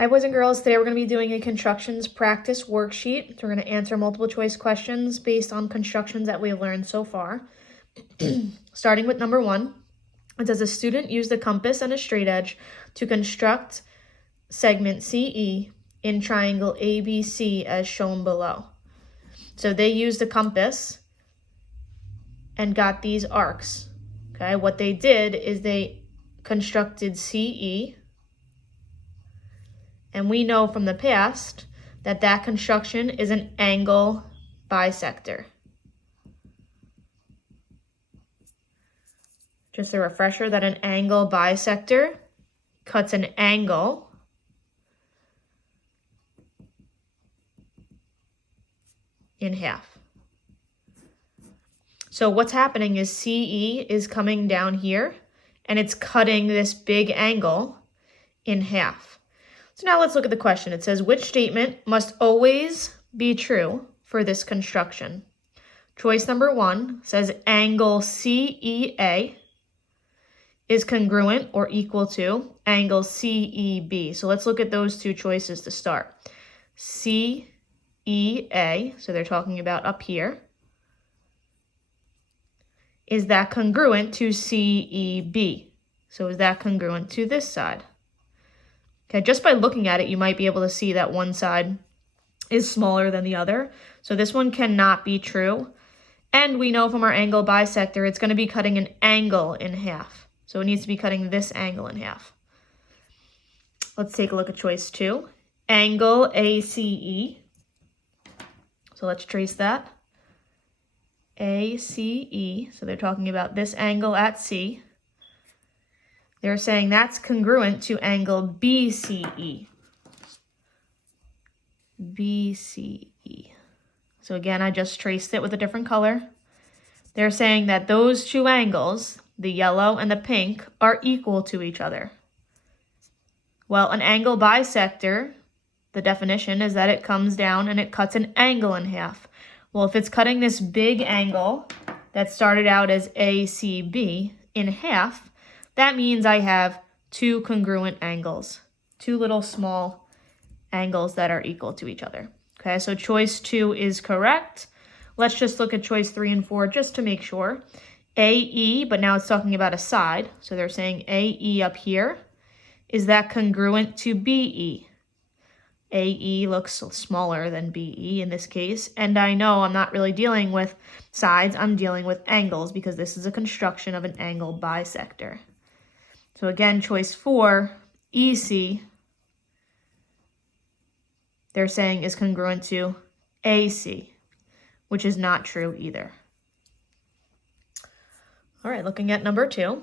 Hi boys and girls, today we're going to be doing a constructions practice worksheet. So we're going to answer multiple choice questions based on constructions that we've learned so far. Starting with number 1, it says a student used a compass and a straight edge to construct segment CE in triangle ABC as shown below. So they used a compass and got these arcs. Okay, what they did is they constructed CE. And we know from the past that that construction is an angle bisector. Just a refresher that an angle bisector cuts an angle in half. So what's happening is CE is coming down here and it's cutting this big angle in half. So now let's look at the question. It says, which statement must always be true for this construction? Choice number 1 says angle CEA is congruent or equal to angle CEB. So let's look at those two choices to start. CEA, so they're talking about up here. Is that congruent to CEB? So is that congruent to this side? Okay, just by looking at it, you might be able to see that one side is smaller than the other. So this one cannot be true. And we know from our angle bisector, it's going to be cutting an angle in half. So it needs to be cutting this angle in half. Let's take a look at choice 2. Angle ACE. So let's trace that. ACE. So they're talking about this angle at C. They're saying that's congruent to angle BCE. BCE. So again, I just traced it with a different color. They're saying that those two angles, the yellow and the pink, are equal to each other. Well, an angle bisector, the definition is that it comes down and it cuts an angle in half. Well, if it's cutting this big angle that started out as ACB in half, that means I have two congruent angles, two little small angles that are equal to each other. Okay, so choice 2 is correct. Let's just look at choice 3 and 4 just to make sure. AE, but now it's talking about a side. So they're saying AE up here. Is that congruent to BE? AE looks smaller than BE in this case. And I know I'm not really dealing with sides. I'm dealing with angles because this is a construction of an angle bisector. So again, choice 4, EC, they're saying is congruent to AC, which is not true either. All right, looking at number 2.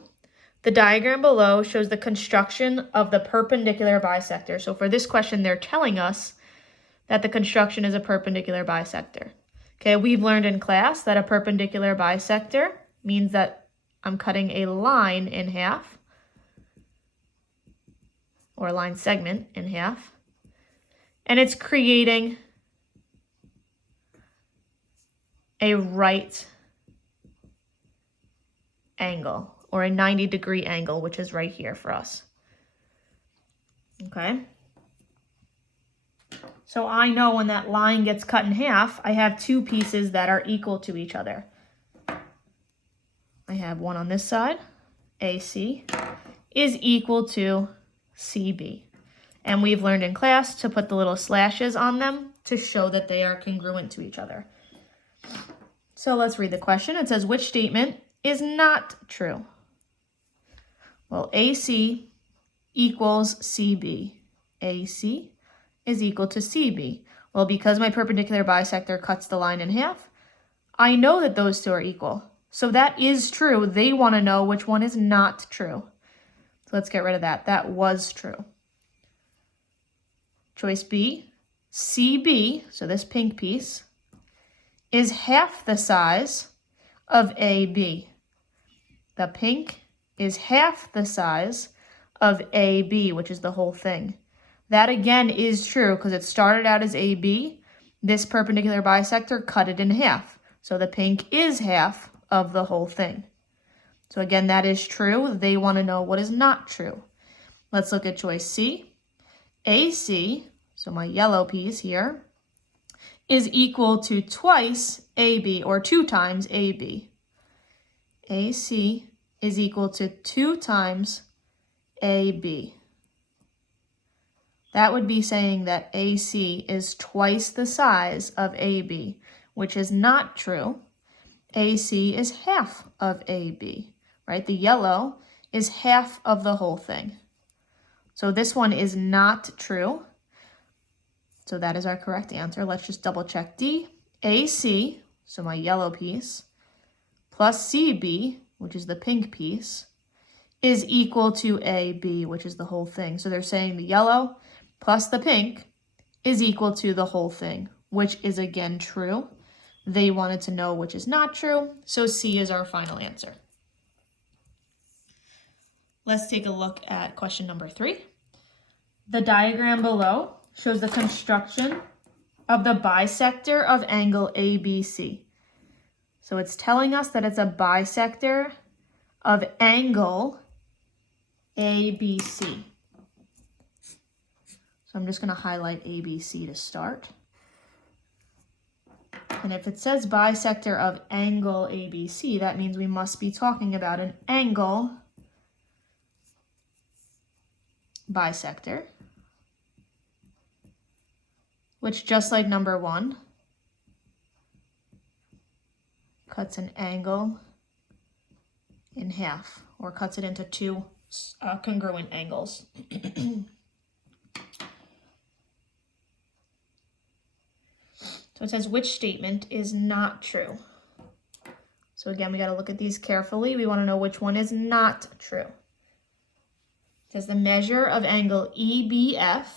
The diagram below shows the construction of the perpendicular bisector. So for this question, they're telling us that the construction is a perpendicular bisector. Okay, we've learned in class that a perpendicular bisector means that I'm cutting a line in half, or a line segment in half, and it's creating a right angle, or a 90-degree angle, which is right here for us. Okay? So I know when that line gets cut in half, I have two pieces that are equal to each other. I have one on this side, AC, is equal to CB. And we've learned in class to put the little slashes on them to show that they are congruent to each other. So let's read the question. It says, which statement is not true? Well, AC equals CB. AC is equal to CB. Well, because my perpendicular bisector cuts the line in half, I know that those two are equal. So that is true. They want to know which one is not true. So let's get rid of that. That was true. Choice B, CB, so this pink piece, is half the size of AB. The pink is half the size of AB, which is the whole thing. That again is true because it started out as AB. This perpendicular bisector cut it in half. So the pink is half of the whole thing. So again, that is true. They want to know what is not true. Let's look at choice C. AC, so my yellow piece here, is equal to twice AB, or 2 times AB. AC is equal to 2 times AB. That would be saying that AC is twice the size of AB, which is not true. AC is half of AB, right? The yellow is half of the whole thing. So this one is not true. So that is our correct answer. Let's just double check D. AC, so my yellow piece, plus CB, which is the pink piece, is equal to AB, which is the whole thing. So they're saying the yellow plus the pink is equal to the whole thing, which is again true. They wanted to know which is not true, so C is our final answer. Let's take a look at question number 3. The diagram below shows the construction of the bisector of angle ABC. So it's telling us that it's a bisector of angle ABC. So I'm just going to highlight ABC to start. And if it says bisector of angle ABC, that means we must be talking about an angle bisector, which, just like number 1, cuts an angle in half, or cuts it into 2 congruent angles. So it says, which statement is not true? So again, we got to look at these carefully. We want to know which one is not true. It says the measure of angle EBF,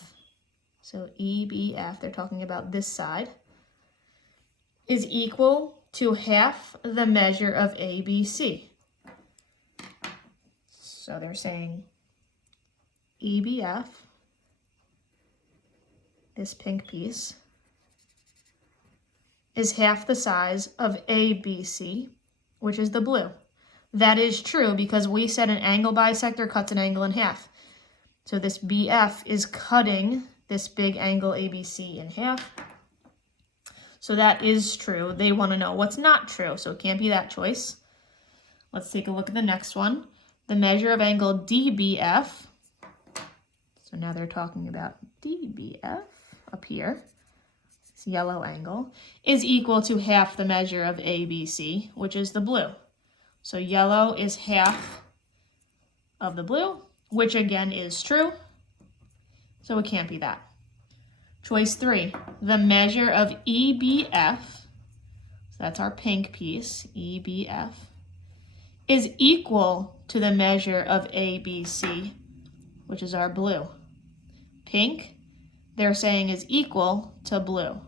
so EBF, they're talking about this side, is equal to half the measure of ABC. So they're saying EBF, this pink piece, is half the size of ABC, which is the blue. That is true because we said an angle bisector cuts an angle in half. So this BF is cutting this big angle ABC in half. So that is true. They want to know what's not true, so it can't be that choice. Let's take a look at the next one. The measure of angle DBF, so now they're talking about DBF up here, this yellow angle, is equal to half the measure of ABC, which is the blue. So yellow is half of the blue, which again is true, so it can't be that. Choice 3, the measure of EBF, so that's our pink piece, EBF, is equal to the measure of ABC, which is our blue. Pink, they're saying, is equal to blue,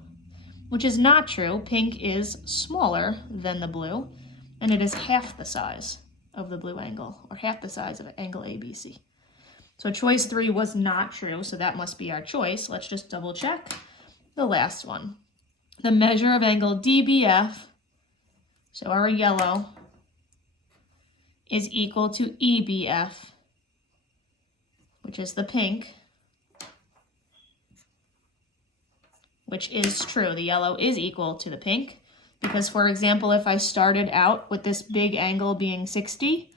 which is not true. Pink is smaller than the blue, and it is half the size of the blue angle, or half the size of angle ABC. So choice 3 was not true, so that must be our choice. Let's just double check the last one. The measure of angle DBF, so our yellow, is equal to EBF, which is the pink, which is true. The yellow is equal to the pink because, for example, if I started out with this big angle being 60,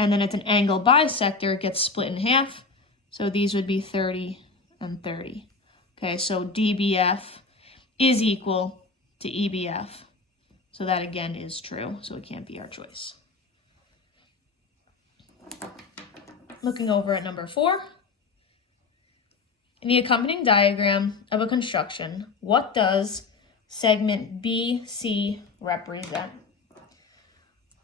and then it's an angle bisector, it gets split in half, so these would be 30 and 30. Okay, so DBF is equal to EBF. So that again is true, so it can't be our choice. Looking over at number 4. In the accompanying diagram of a construction, what does segment BC represent?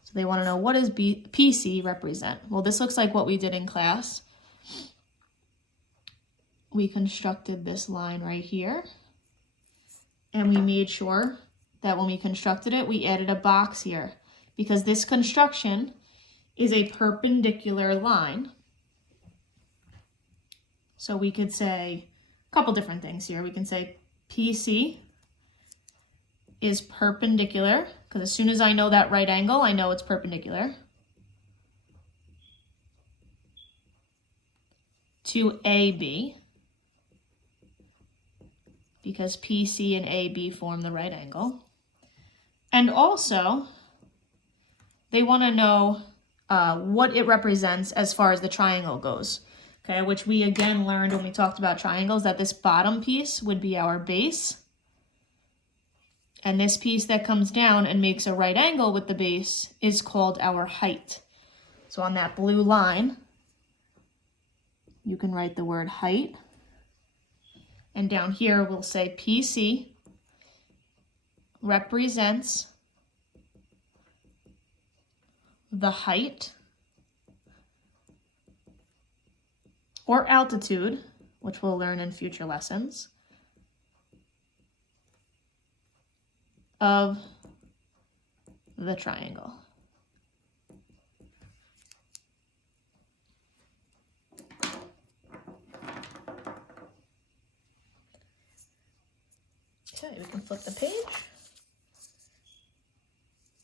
So they want to know, what does PC represent? Well, this looks like what we did in class. We constructed this line right here, and we made sure that when we constructed it, we added a box here, because this construction is a perpendicular line. So we could say a couple different things here. We can say PC is perpendicular, because as soon as I know that right angle, I know it's perpendicular to AB. because PC and AB form the right angle. And also, they want to know what it represents as far as the triangle goes. Okay, which we again learned when we talked about triangles, that this bottom piece would be our base. And this piece that comes down and makes a right angle with the base is called our height. So on that blue line, you can write the word height. And down here we'll say PC represents the height or altitude, which we'll learn in future lessons, of the triangle. Okay, we can flip the page.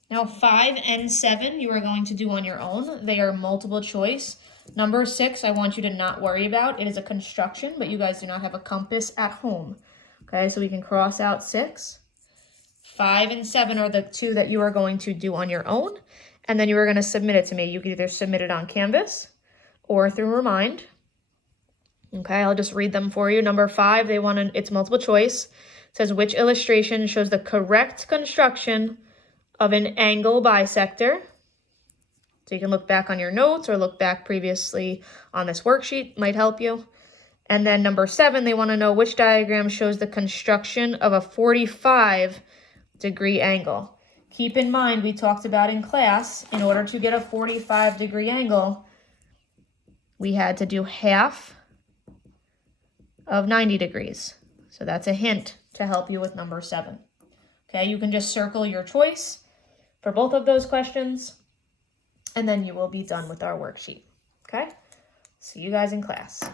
Now 5 and 7 you are going to do on your own. They are multiple choice. Number 6 I want you to not worry about. It is a construction, but you guys do not have a compass at home. Okay, so we can cross out 6. 5 and 7 are the 2 that you are going to do on your own, and then you are going to submit it to me. You can either submit it on Canvas or through Remind. Okay, I'll just read them for you. Number 5, it's multiple choice. It says, which illustration shows the correct construction of an angle bisector? So you can look back on your notes or look back previously on this worksheet, might help you. And then number 7, they want to know which diagram shows the construction of a 45-degree angle. Keep in mind, we talked about in class, in order to get a 45-degree angle, we had to do half of 90 degrees. So that's a hint to help you with number 7. Okay, you can just circle your choice for both of those questions, and then you will be done with our worksheet. Okay, see you guys in class.